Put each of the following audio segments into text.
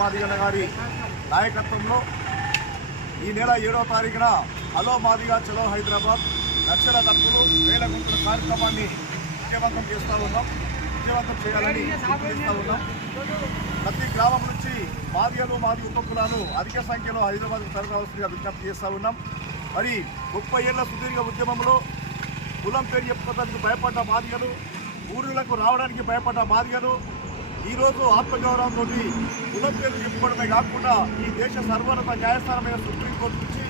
మాదిగన్న గారి నాయకత్వంలో ఈ నెల ఏడవ తారీఖున హలో మాదిగా చలో హైదరాబాద్ లక్షల డబ్బులు వేల గుంటల కార్యక్రమాన్ని విజయవంతం చేస్తూ ఉన్నాం. విజయవంతం చేయాలని ఉన్నాం. ప్రతి గ్రామం నుంచి మాదిగలు మాది ఉపకులాలు అధిక సంఖ్యలో హైదరాబాద్ తరలివలసిందిగా విజ్ఞప్తి చేస్తూ ఉన్నాం. మరి ముప్పై ఏళ్ళ సుదీర్ఘ ఉద్యమంలో కులం పేరు చెప్పుకోవడానికి భయపడ్డ మాదిగలు ఊరులకు రావడానికి భయపడ్డ మాదిగలు ఈరోజు ఆత్మగౌరవంతో కులం పేరు చెప్పుకోవడమే కాకుండా ఈ దేశ సర్వోన్నత న్యాయస్థానమైన సుప్రీంకోర్టు నుంచి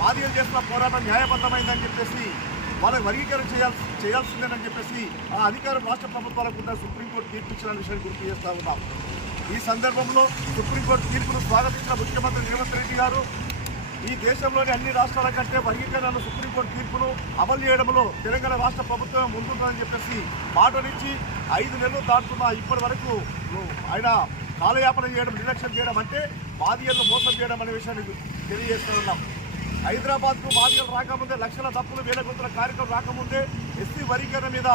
మాదిగలు చేసిన పోరాటం న్యాయబద్ధమైందని చెప్పేసి వాళ్ళకి వర్గీకరణ చేయాల్సి చేయాల్సిందేనని చెప్పేసి ఆ అధికారం రాష్ట్ర ప్రభుత్వాలకు కూడా సుప్రీంకోర్టు తీర్పు విషయాన్ని గుర్తు చేస్తా ఉన్నాం. ఈ సందర్భంలో సుప్రీంకోర్టు తీర్పును స్వాగతించిన ముఖ్యమంత్రి రేవంత్ రెడ్డి గారు ఈ దేశంలోని అన్ని రాష్ట్రాల కంటే వర్గీకరణ సుప్రీంకోర్టు తీర్పును అమలు చేయడంలో తెలంగాణ రాష్ట్ర ప్రభుత్వం ముందుంటుందని చెప్పేసి మాటనిచ్చి ఐదు నెలలు దాటుతున్న ఇప్పటి వరకు ఆయన కాలయాపన చేయడం నిర్లక్ష్యం చేయడం అంటే బాధితులను మోసం చేయడం అనే విషయాన్ని తెలియజేస్తూ ఉన్నాం. హైదరాబాద్కు బాధితులు రాకముందే లక్షల తప్పులు వేల గుంతల కార్యక్రమం రాకముందే ఎస్సీ వర్గీకరణ మీద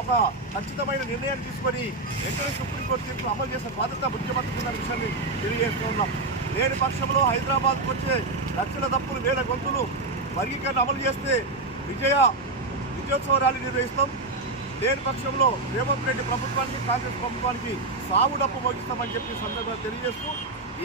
ఒక ఖచ్చితమైన నిర్ణయాన్ని తీసుకొని వెంటనే సుప్రీంకోర్టు తీర్పును అమలు చేసిన బాధ్యత ముఖ్యమంత్రి ఉన్న విషయాన్ని తెలియజేస్తూ ఉన్నాం. లేని పక్షంలో హైదరాబాద్కు వచ్చే లక్షల తప్పులు వేల గొంతులు వర్గీకరణ అమలు చేస్తే విజయ విజయోత్సవ ర్యాలీ నిర్వహిస్తాం. లేని పక్షంలో రేవంత్ రెడ్డి ప్రభుత్వానికి కాంగ్రెస్ ప్రభుత్వానికి సాగు డప్పు మోగిస్తామని చెప్పి సందర్భంగా తెలియజేస్తూ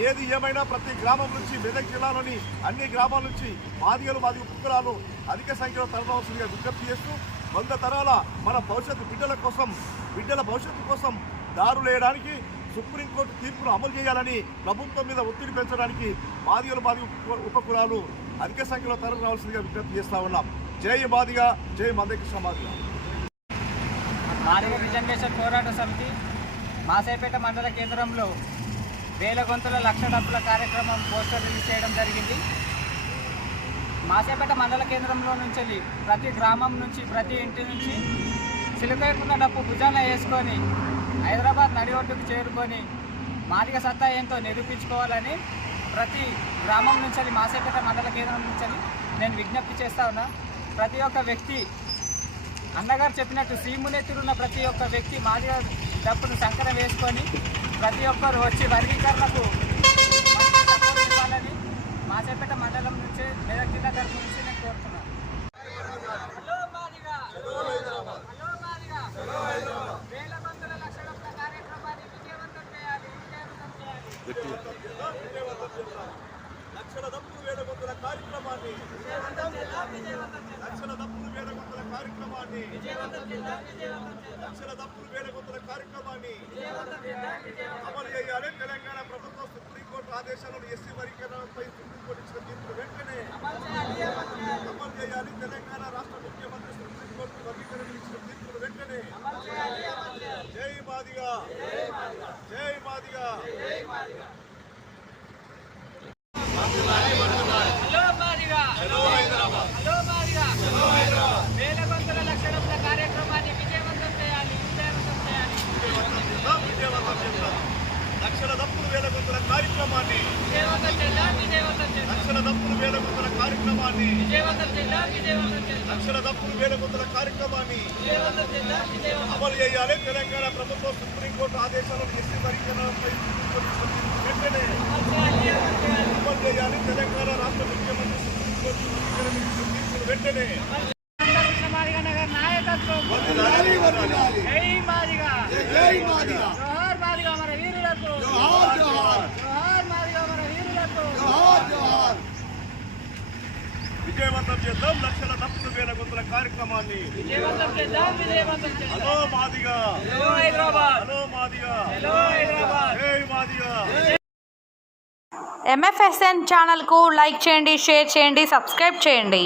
ఏది ఏమైనా ప్రతి గ్రామం నుంచి మెదక్ జిల్లాలోని అన్ని గ్రామాల నుంచి మాదిగలు మాదిగ పుక్కలాలు అధిక సంఖ్యలో తరలవలసిందిగా విజ్ఞప్తి చేస్తూ వంద తరాల మన భవిష్యత్తు బిడ్డల కోసం బిడ్డల భవిష్యత్తు కోసం దారులు వేయడానికి సుప్రీంకోర్టు తీర్పును అమలు చేయాలని ప్రభుత్వం మీద ఒత్తిడి పెంచడానికి మాదిగలు బాధి ఉప- ఉపకులాలు అధిక సంఖ్యలో తరలి రావాల్సిందిగా విజ్ఞప్తి చేస్తా ఉన్నాం. జై బాధిగా జై మందకృష్ణ బాధిగా మాదిగ రిజర్వేషన్ పోరాట సమితి మాసేపేట మండల కేంద్రంలో వేల గొంతుల లక్ష డబ్బుల కార్యక్రమం పోస్టర్ రిలీజ్ చేయడం జరిగింది. మాసేపేట మండల కేంద్రంలో నుంచి ప్రతి గ్రామం నుంచి ప్రతి ఇంటి నుంచి సిలిపేకున్న డప్పు భుజాన వేసుకొని హైదరాబాద్ నడి ఒడ్డుకు చేరుకొని మాదిగ సత్తా ఏంటో నిరూపించుకోవాలని ప్రతి గ్రామం నుంచి మాసేపేట మండల కేంద్రం నుంచి నేను విజ్ఞప్తి చేస్తా ఉన్నా. ప్రతి ఒక్క వ్యక్తి అన్నగారు చెప్పినట్టు సీమునెత్తురున్న ప్రతి ఒక్క వ్యక్తి మాదిగ డప్పును సంకరం వేసుకొని ప్రతి ఒక్కరు వచ్చి వర్గీకరణకు మంచి సపోర్ట్ ఇవ్వాలని మాసేపేట మండలం నుంచి మెదక్ జిల్లా తరఫు నుంచి నేను కోరుతున్నాను హలో మాదిగ! హలో మాదిగ! వేల మందుల లక్ష డబ్బుల కార్యక్రమాన్ని విజయవంతం చేయాలి విజయవంతం చేయాలి లక్షల దప్పులు వేల కార్యక్రమాన్ని. లక్షల దప్పులు వేల కార్యక్రమాన్ని. లక్షల దప్పులు వేల కార్యక్రమాన్ని. అమలు చేయాలి. తెలంగాణ ప్రభుత్వం సుప్రీంకోర్టు ఆదేశాలను ఎస్సీ వర్గీకరణపై సుప్రీంకోర్టు ఇచ్చిన తీర్పు వెంటనే అమలు చేయాలి. తెలంగాణ రాష్ట్ర ముఖ్యమంత్రి సుప్రీంకోర్టు వర్గీకరణ ఇచ్చిన తీర్పులు వెంటనే జై మాదిగా. జై మాదిగా హలో మాదిగా హలో మాదిగా వేల గొంతుల లక్ష డబ్బుల కార్యక్రమాన్ని విజయవంతం చేయాలి విజయవంతం చేయాలి చేద్దాం, విజయవంతం చేద్దాం. లక్షల దప్పులు వేల గొంతుల కార్యక్రమాన్ని విజయవంతం చేద్దాం విజయవంతం చేద్దాం లక్షల దప్పులు వేల గొంతుల కార్యక్రమాన్ని లక్షల దప్పులు వేల గొంతుల కార్యక్రమాన్ని అమలు చేయాలి. తెలంగాణ ప్రభుత్వం సుప్రీంకోర్టు ఆదేశాలను ఎస్సీ వర్గీకరణపై వెంటనే అమలు చేయాలి. తెలంగాణ రాష్ట్ర ముఖ్యమంత్రి సుప్రీంకోర్టు వెంటనే మాదిగ నగర్ నాయకత్వం వందనాలి, వందనాలి. జై మాదిగా జై మాదిగా జోహార్ మాదిగా మన వీరులకు జోహార్ జోహార్ జోహార్ మాదిగా మన వీరులకు జోహార్ జోహార్ విజయవంతం చేద్దాం. లక్షల దప్పులు వేల గొంతుల కార్యక్రమాన్ని. Hello Madiga. Hello Hyderabad. Hello Madiga. Hello Hyderabad. జై మాదిగా. ఎంఎఫ్ఎస్ఎన్ ఛానల్కు లైక్ చేయండి షేర్ చేయండి సబ్స్క్రైబ్ చేయండి.